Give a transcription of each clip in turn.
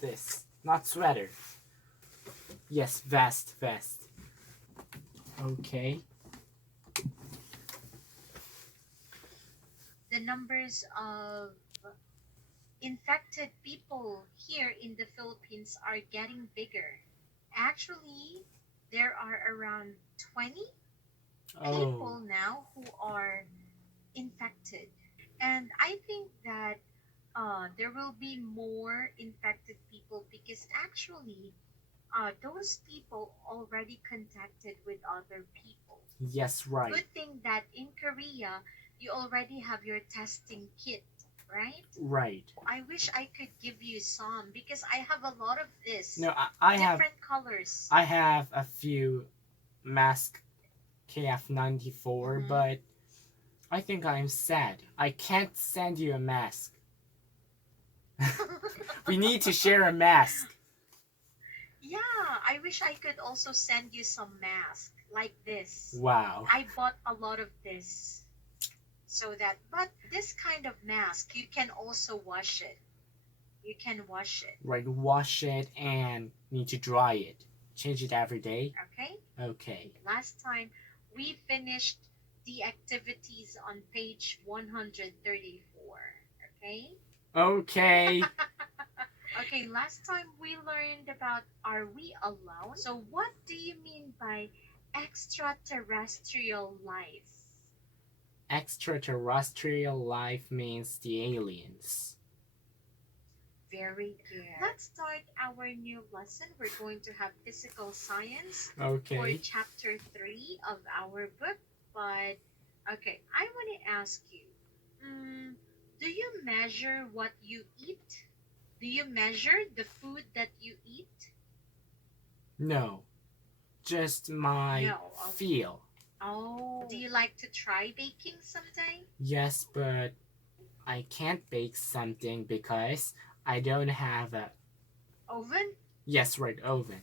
this. Not sweater. Yes, vest. Okay. The numbers of infected people here in the Philippines are getting bigger. Actually, there are around 20 people now who are infected. And I think that there will be more infected people because actually those people already contacted with other people. Yes, right. Good thing that in Korea you already have your testing kit, right? Right. I wish I could give you some because I have a lot of this. No, I have different colors. I have a few mask KF94, but I think I'm sad. I can't send you a mask. We need to share a mask. Yeah, I wish I could also send you some mask like this. Wow. I bought a lot of this. But this kind of mask, you can also wash it. You can wash it. Right, wash it and need to dry it. Change it every day. Okay? Okay. Last time, we finished the activities on page 134. Okay? Okay. Okay, last time we learned about are we alone? So what do you mean by extraterrestrial life? Extraterrestrial life means the aliens. Very good. Let's start our new lesson. We're going to have physical science Okay. for chapter 3 of our book. But, okay, I want to ask you, do you measure what you eat? Do you measure the food that you eat? No. Just my feel. Oh. Do you like to try baking someday? Yes, but I can't bake something because I don't have a... Oven? Yes, right, oven.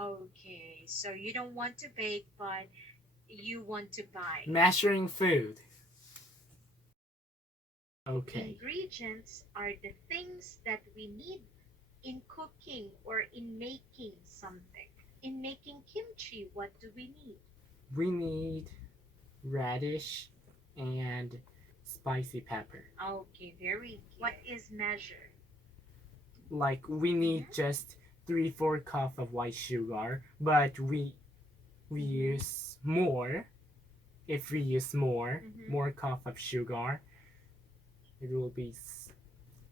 Okay, so you don't want to bake, but you want to buy. Measuring food. Okay. Ingredients are the things that we need in cooking or in making something. In making kimchi, what do we need? We need radish and spicy pepper. Okay, very good. What is measure? Like we need just 3/4 cup of white sugar, but we use more. If we use more cup of sugar, it will be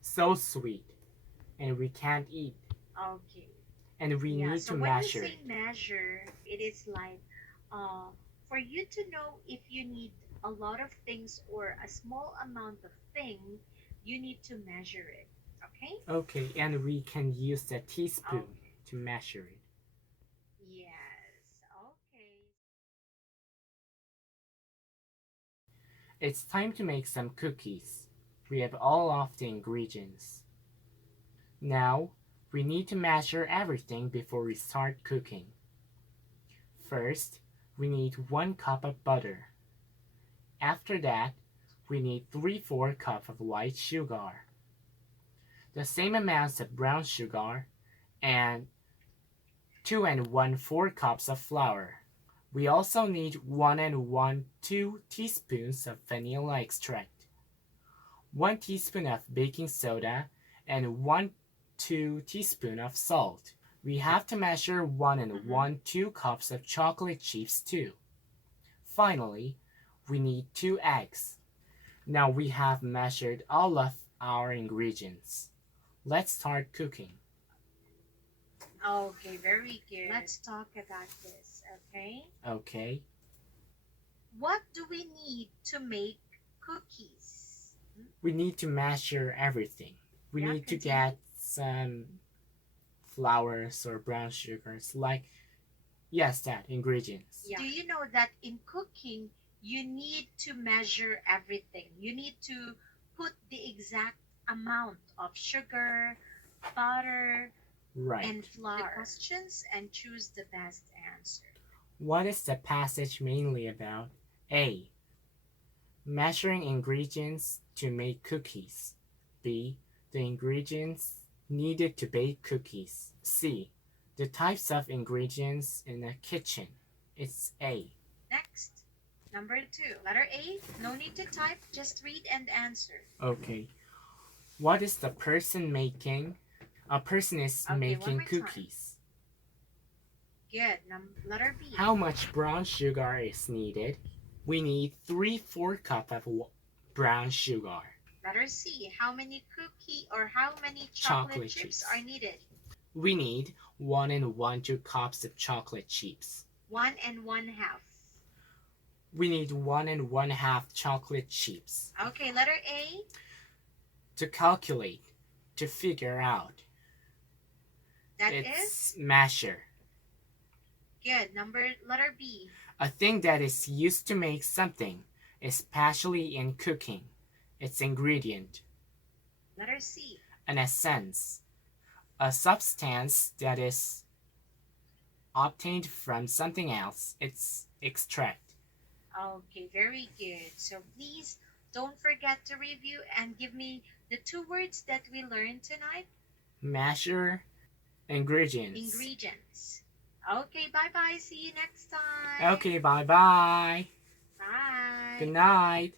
so sweet, and we can't eat. Okay. And we need to measure. So when you say measure, it is like for you to know if you need a lot of things or a small amount of thing, you need to measure it. Okay? Okay, and we can use a teaspoon to measure it. Yes, okay. It's time to make some cookies. We have all of the ingredients. Now, we need to measure everything before we start cooking. First, we need 1 cup of butter. After that, we need 3/4 cup of white sugar, the same amounts of brown sugar, and 2 1/4 cups of flour. We also need 1 1/2 teaspoons of vanilla extract, 1 teaspoon of baking soda, and 1/2 teaspoon of salt. We have to measure 1 1/2 cups of chocolate chips too. Finally, we need 2 eggs. Now we have measured all of our ingredients. Let's start cooking. Okay, very good. Let's talk about this, okay? Okay. What do we need to make cookies? We need to measure everything. We need to get some flours or brown sugars, ingredients. Yeah. Do you know that in cooking, you need to measure everything? You need to put the exact amount of sugar, butter, and flour. The questions and choose the best answer. What is the passage mainly about? A. Measuring ingredients to make cookies. B. The ingredients needed to bake cookies. C. The types of ingredients in a kitchen. It's A. Next. Number 2. Letter A. No need to type, just read and answer. Okay. What is the person making? A person is Okay, one making more time. cookies. Good. Letter B. How much brown sugar is needed? We need 3/4 cup of brown sugar. Letter C. How many cookie or how many chocolate chips are needed? We need 1 1/2 cups of chocolate chips. 1 1/2. We need 1 1/2 chocolate chips. Okay, letter A. To calculate, to figure out. It's measure. Good. Letter B. A thing that is used to make something, especially in cooking. Its ingredient. Letter C. An essence. A substance that is obtained from something else. It's extract. Okay, very good. So please don't forget to review and give me the 2 words that we learned tonight. Measure, ingredients. Ingredients. Okay, bye-bye. See you next time. Okay, bye-bye. Bye. Good night.